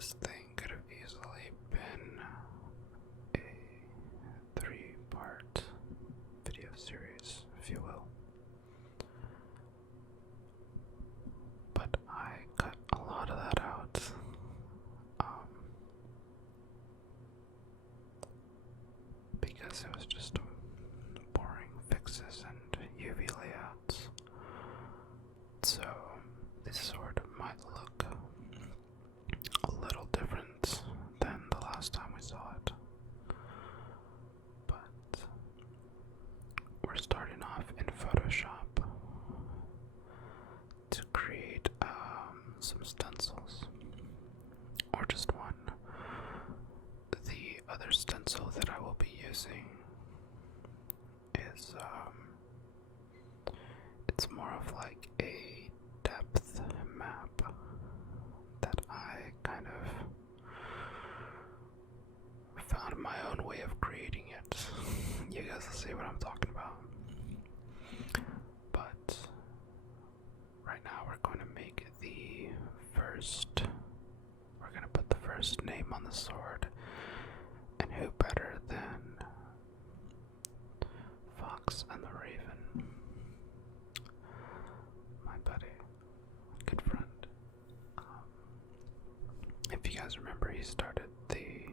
This thing could have easily been a 3-part video series, if you will. But I cut a lot of that out. Because it was just boring fixes and UV layouts. So this sword might look a little different than the last time we saw it. But we're starting off in Photoshop to create some stencils, or just one. The other stencil that I will be using is it's more of like a depth map that I kind of found my own way of creating it. You guys will see what I'm talking about. But right now we're going to make we're going to put the first name on the sword, and who better than Fox and the Raven, my buddy, good friend. If you guys remember, he started the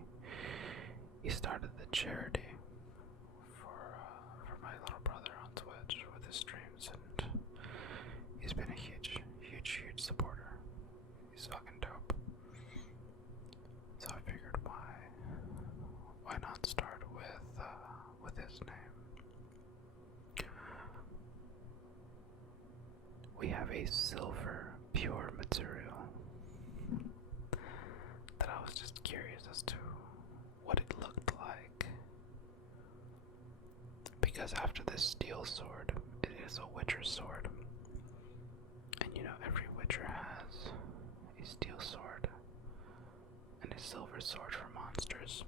charity for my little brother on Twitch with his streams, and he's been a huge supporter. He's fucking dope. So I figured, why not start with his name? We have a silver pure material that I was just curious as to what it looked like, because after this steel sword, it is a Witcher sword, and you know every Witcher has a steel sword and a silver sword for monsters.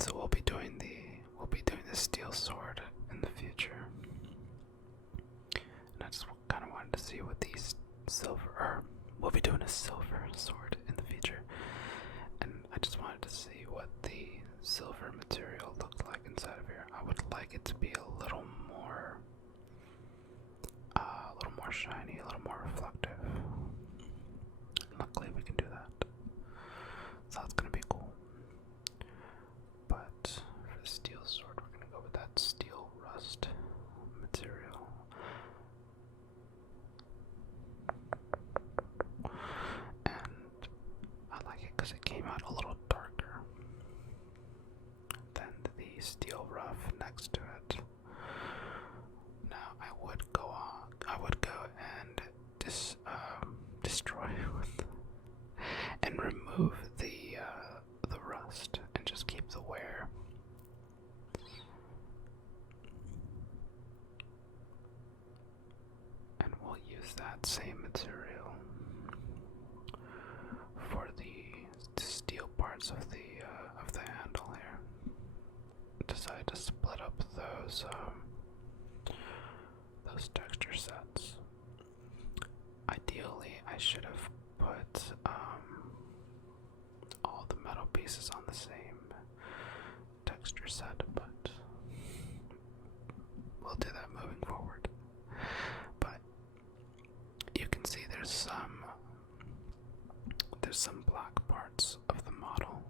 So we'll be doing the steel sword in the future, and I just kind of wanted to see what these we'll be doing a silver sword in the future, and I just wanted to see what the silver material looked like inside of here. I would like it to be a little more shiny, a little more reflective. Luckily we can do that, so that's gonna be cool. But for the steel sword, we're gonna go with that steel rust material. And I like it because it came out a little darker than the steel rough next to it. Now I would go and destroy and remove the rust and just keep the wear. And we'll use that same material for the steel parts of the handle here. Decided to split up those texture sets. Ideally, I should have put all the metal pieces on the same texture set, but we'll do that moving forward. But you can see there's some black parts of the model.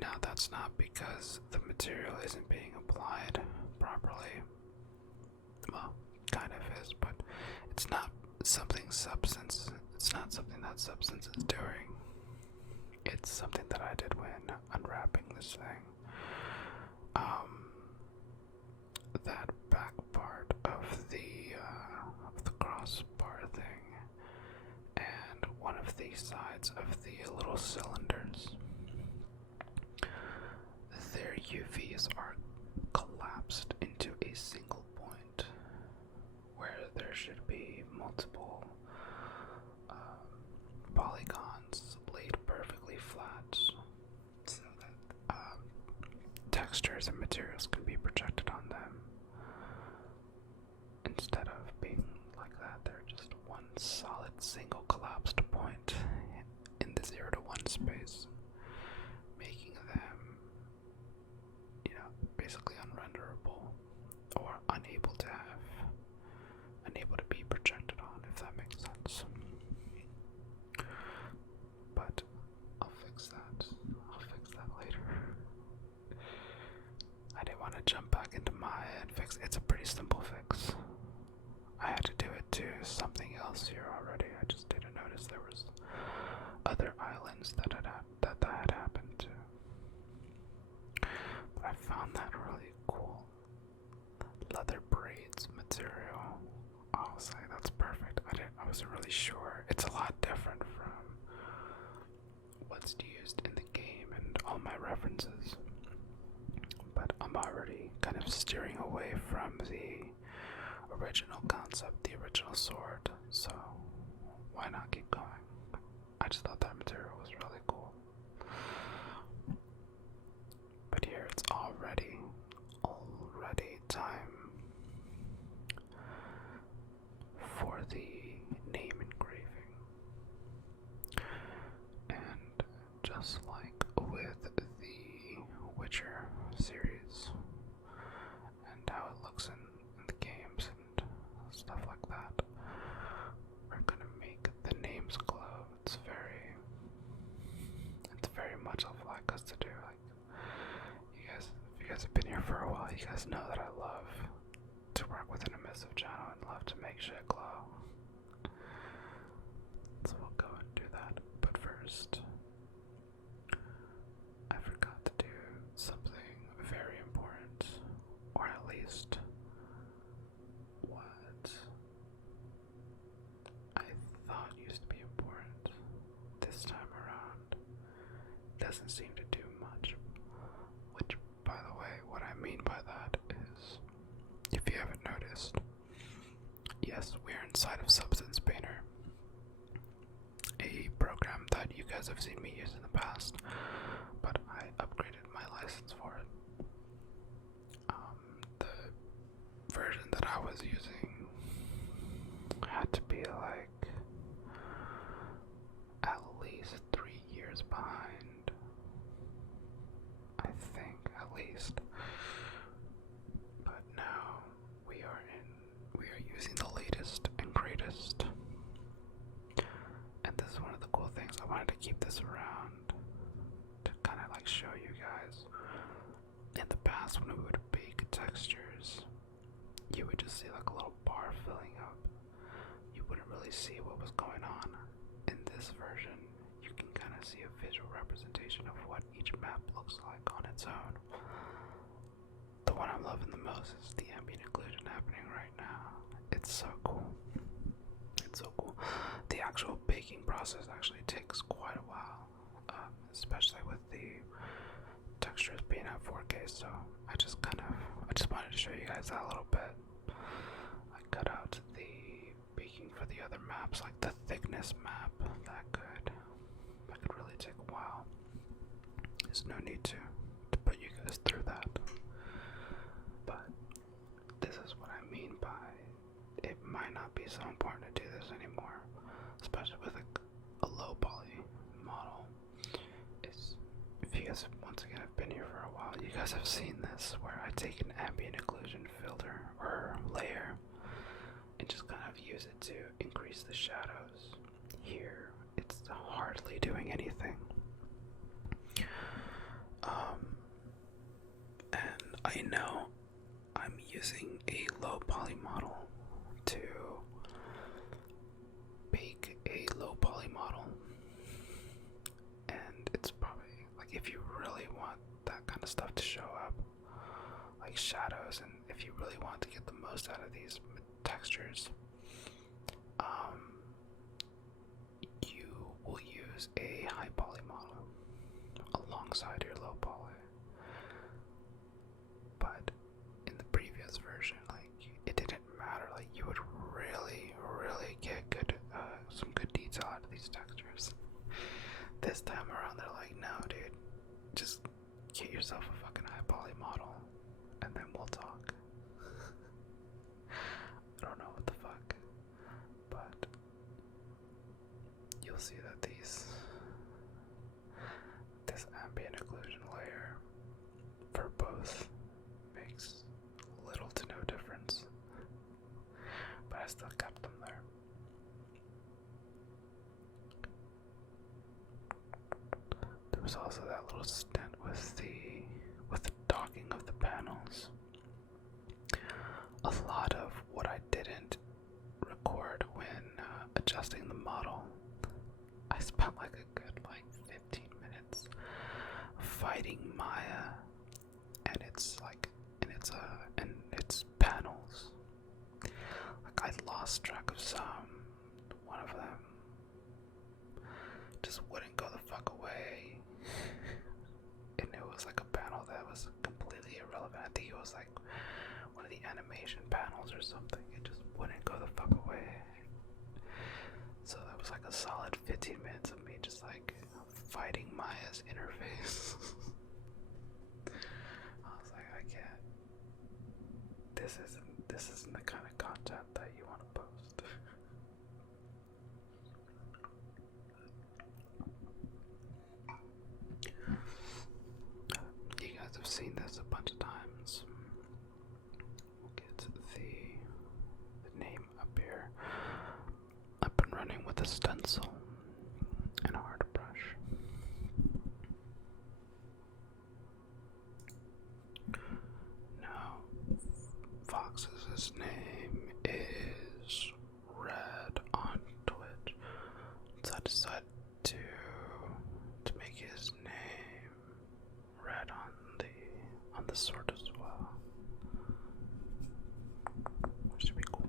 Now that's not because the material isn't being applied properly. Well, kind of is, but it's not something that Substance is doing. It's something that I did when unwrapping this thing. That back part of the crossbar thing, and one of the sides of the little cylinders, their UVs are collapsed into a single point where there should be multiple polygons laid perfectly flat, so that textures and materials can be projected on them. Instead of being like that, they're just one solid that single collapsed point in the 0 to 1 space, making them, basically unrenderable or unable to be projected on, if that makes sense. But I'll fix that later. I didn't want to jump back into Maya and fix it. It's a pretty simple fix. I had to do it to something else here already. I just didn't notice there was other islands that had happened to. But I found that really cool. Leather braids material. I'll say that's perfect. I wasn't really sure. It's a lot different from what's used in the game and all my references. But I'm already kind of steering away from the original concept, the original sword, so why not keep going? I just thought that material was really cool. But here it's already time for the name engraving. And just like with the Witcher series and how it looks in the games and stuff like that, we're gonna make the names glow. It's very much like us to do. Like, if you guys have been here for a while, you guys know that I love to work with an emissive channel and love to make shit glow. So we'll go and do that. But first, I forgot to do something very important, or at least what I thought used to be important. This time around doesn't seem to do much. Which, by the way, what I mean by that is, if you haven't noticed, yes, we're inside of Substance Painter, a program that you guys have seen me use in the past, but I upgraded my license for it. The version that I was using had to be like at least 3 years behind. I think, at least. But now we are using the latest and greatest. And this is one of the cool things. I wanted to keep this around to kind of like show you guys. In the past, when we would bake textures, you would just see like a little bar filling up. You wouldn't really see what was going on. In this version, you can kind of see a visual representation of what each map looks like on its own. The one I'm loving the most is the ambient occlusion happening right now. It's so cool. It's so cool. The actual baking process actually takes quite a while, especially with the textures being at 4K. So I just wanted to show you guys that a little bit. I cut out the baking for the other maps, like the thickness map. That could really take a while. There's no need to put you guys through that. But this is what I mean by it might not be so important to do this anymore, especially with a low poly model. If you guys once again have been here for a while, you guys have seen this where I take an ambient occlusion filter or layer and just kind of use it to increase the shadows. Here, it's hardly doing anything. And I know I'm using a low poly model to bake a low poly model, and it's probably like, if you really want that kind of stuff to show up, like shadows, and if you really want to get the most out of these textures, you will use a high poly model alongside your low poly. But in the previous version, like, it didn't matter. Like, you would really get some good detail out of these textures. This time around, they're like, no, dude, just get yourself a fucking high poly model, and then we'll talk. I don't know what the fuck. was also that little stint with the docking of the panels. A lot of what I didn't record when adjusting the model, I spent like a good 15 minutes fighting Maya and its panels. Like I lost track of some. One of them just wouldn't go the fuck away. And it was like a panel that was completely irrelevant. I think it was like one of the animation panels or something. It just wouldn't go the fuck away. So that was like a solid 15 minutes of me just like fighting Maya's interface. I was like, I can't. This isn't the kind of content that you want to post. You guys have seen this a bunch of times. We'll get the name up here. I've been running with a stencil and a hard brush. Now, Fox's name is Red on Twitch, so I decided to make his name red on the sword as well, which should be cool.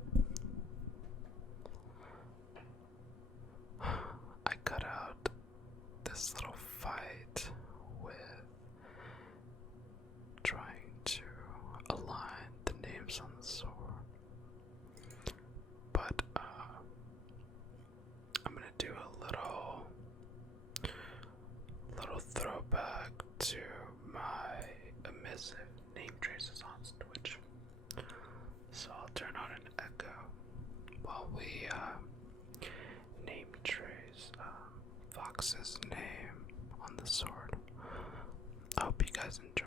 I cut out this little fight with trying to align the names on the sword, but I'm gonna do a little throwback to my emissive name traces on Twitch. So I'll turn on an echo while we name trace Fox's name on the sword. I hope you guys enjoy.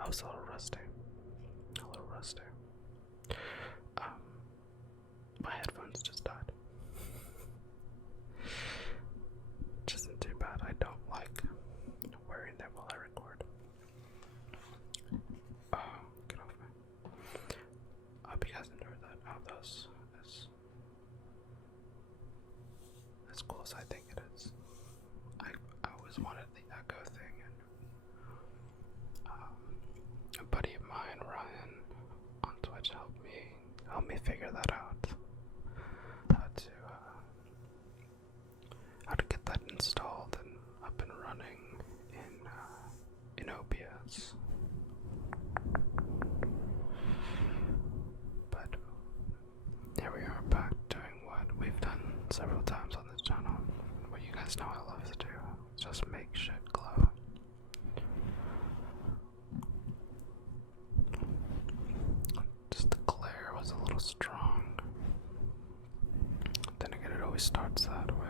I was a little rusty. My headphones just died. Which isn't too bad. I don't like wearing them while I record. Get off me. I hope you guys enjoyed that. I hope that was as cool as I think it is. I always wanted the echo thing, and a buddy of mine, Ryan, on Twitch helped me figure that out. How to get that installed and up and running in OBS. But here we are back doing what we've done several times on this channel. What you guys know I love to do. Just make shit glow. Just the glare was a little strong. Then again, it always starts that way.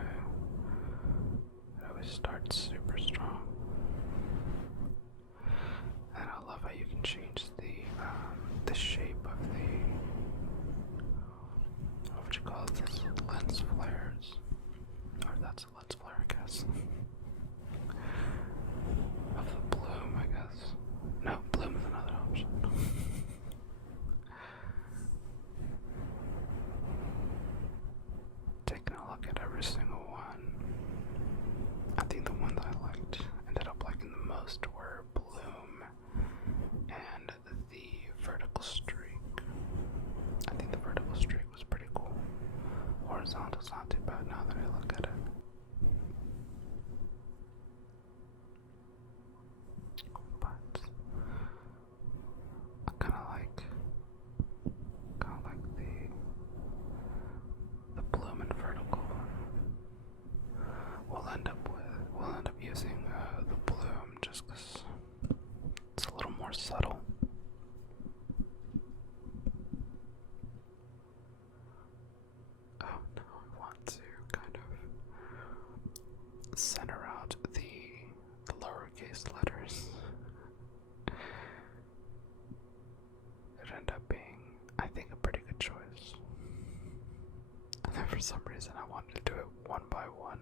for some reason I wanted to do it one by one.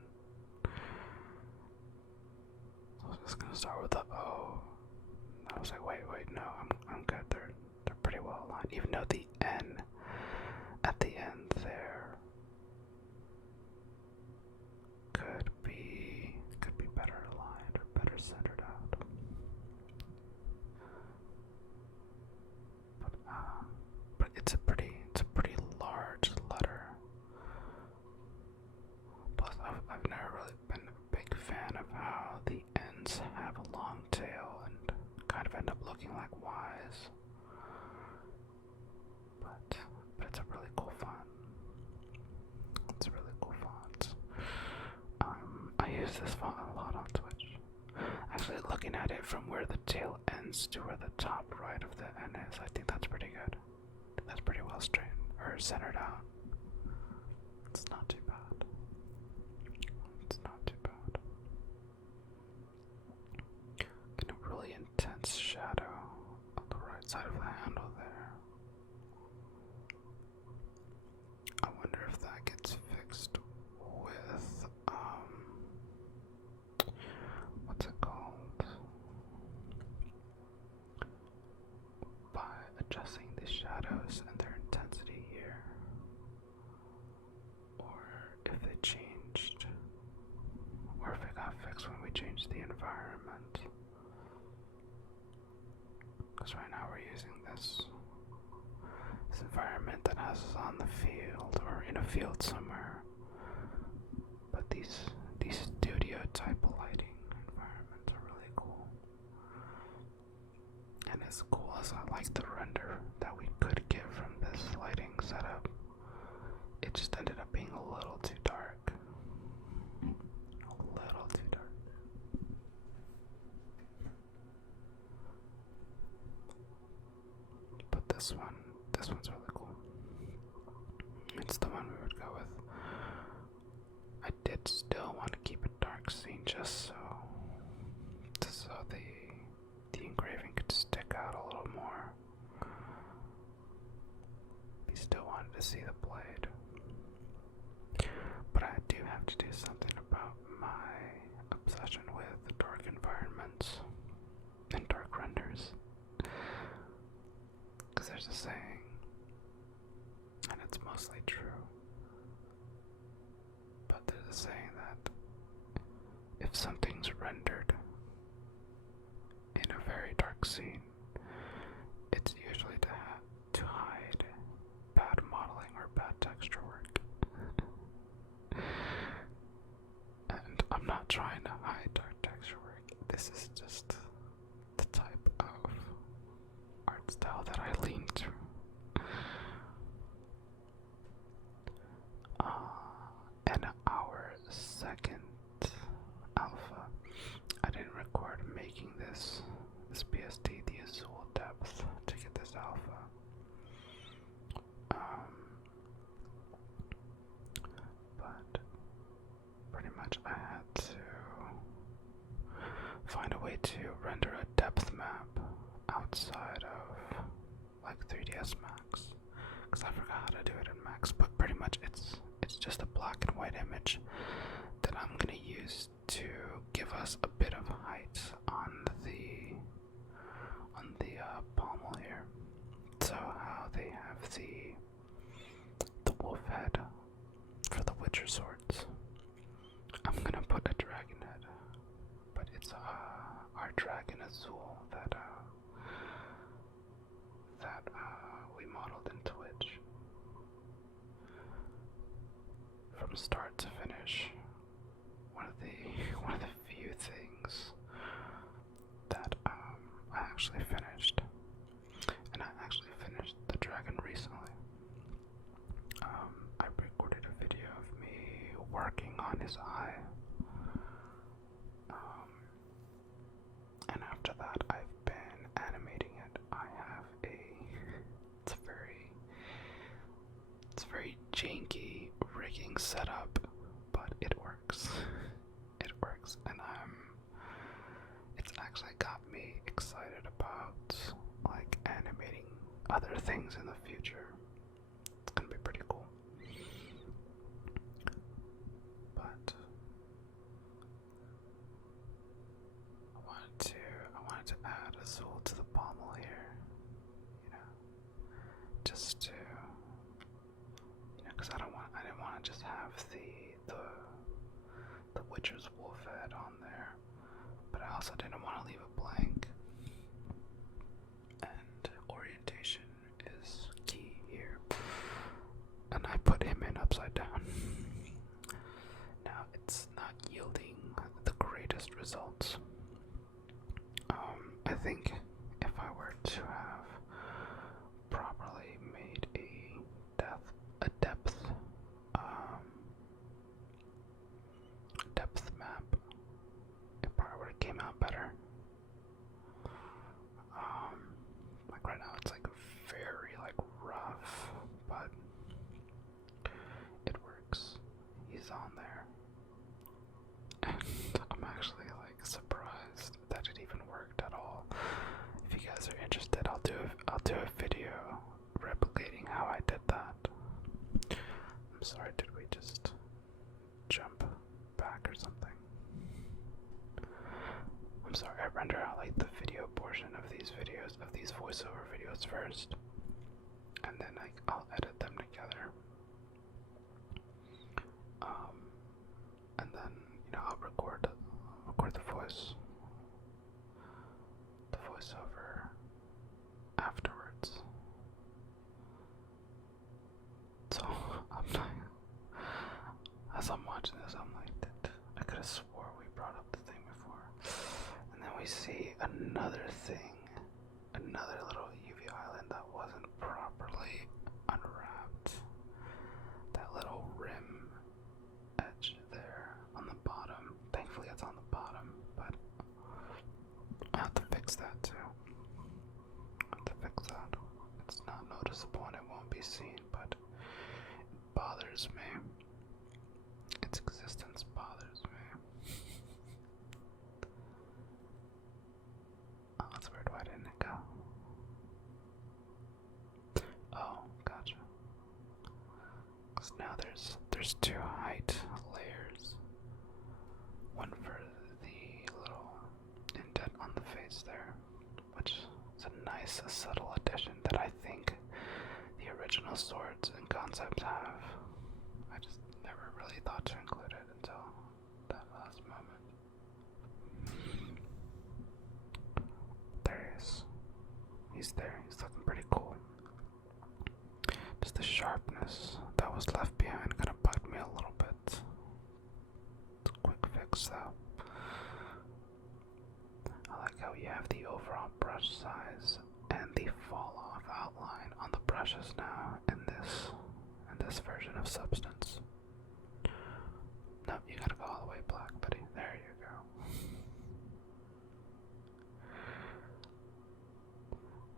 I was just gonna start with the O. I was like, wait, no, I'm good. They're pretty well aligned. Even though the N at the end there could be better aligned or better centered out. But it's a pretty large letter. Plus, I've never really been a big fan of how the N's have a long tail and kind of end up looking like Y's. But it's a really cool font. It's a really cool font. I use this font a lot on Twitch. Actually, looking at it from where the tail ends to where the top right of the N is, I think that's pretty good. That's pretty well straight or centered out. It's not too bad. It's not too bad. Getting a really intense shadow on the right side of the handle there. I wonder if that gets fixed with what's it called? By adjusting the shadows and their intensity here. Or if they changed, or if it got fixed when we changed the environment. Because right now we're using this environment that has us on the field or in a field somewhere. But these studio type lighting environments are really cool. And as cool as I like the render that we could get from this lighting setup, it just ended up being a little too dark. A little too dark. But this one's really cool. It's the one we would go with. I did still want to keep a dark scene just so the engraving could stick out a little more. We still wanted to see the blade. But I do have to do something about my obsession with dark environments and dark renders. Because there's a saying, and it's mostly true, but there's a saying that if something's rendered in a very dark scene, it's usually to hide bad modeling or bad texture work. And I'm not trying to hide dark texture work. This is just the type of art style that I lean to. And our second alpha, I didn't record making this PSD, the Azul depth, to get this alpha. But pretty much I had to find a way to render a depth map outside of like 3ds Max, because I forgot how to do it in Max. But pretty much it's just a black and white image that I'm gonna use to give us a bit of height on the pommel here. So how they have the wolf head for the Witcher swords, I'm gonna put a dragon head, but it's our dragon Azul that we modeled in Twitch. From start to finish, one of the few things that I actually finished, and I actually finished the dragon recently. I recorded a video of me working on his eye, and after that I've been animating it. I have it's a very janky rigging setup, but it works. It works, and it's actually got me excited about like animating other things in the future. It's gonna be pretty cool. upside down. Now, it's not yielding the greatest results. I think if I were to have properly made a depth map, it probably would have came out better. Like right now it's like very like rough, but it works. He's on there. And I'm actually like surprised that it even worked at all. If you guys are interested, I'll do a video replicating how I did that. I'm sorry, did we just jump back or something? I'm sorry, I render out like the video portion of these videos, of these voiceover videos first, and then like I'll edit them together. And then I'll record the voiceover afterwards. So I'm not, as I'm watching this, I'm like, I could have swore we brought up the thing before. And then we see another thing, another little UV island that wasn't properly unwrapped. That little rim edge there on the bottom. Thankfully it's on the bottom, but I have to fix that too. It's not noticeable and it won't be seen, but it bothers me. Its existence bothers me. Oh, that's weird. Why didn't it go? Oh, gotcha. Because now there's two height layers. One for the little indent on the face there, which is a nice, subtle addition that I think the original swords and concepts have. I just never really thought to include it until that last moment. There he is. He's there. He's looking pretty cool. Just the sharpness that was left behind kind of bugged me a little bit. It's a quick fix though. I like how you have the overall brush size and the fall off outline on the brushes now in this version of Substance. No, you gotta go all the way black, buddy. There you go.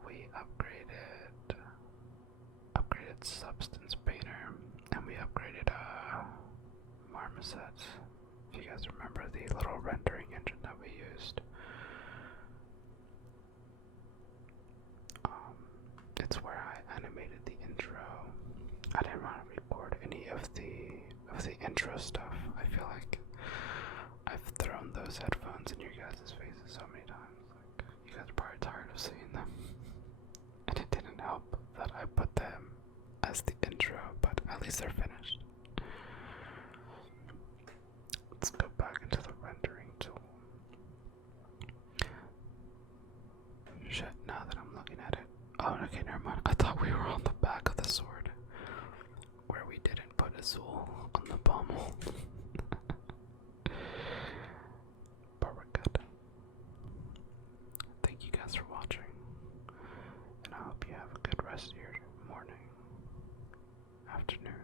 We upgraded Substance Painter, and we upgraded Marmoset. If you guys remember the little rendering engine that we used. It's where I animated the intro. I didn't want to record any of the intro stuff. I feel like I've thrown those headphones in your guys' faces so many times. Like, you guys are probably tired of seeing them. And it didn't help that I put them as the intro, but at least they're finished. Let's go back into the rendering tool. Shit, now that I'm looking at it. Oh, okay, never mind. I thought we were on the back of the sword, where we didn't put Azul on the pommel. But we're good. Thank you guys for watching, and I hope you have a good rest of your morning, afternoon,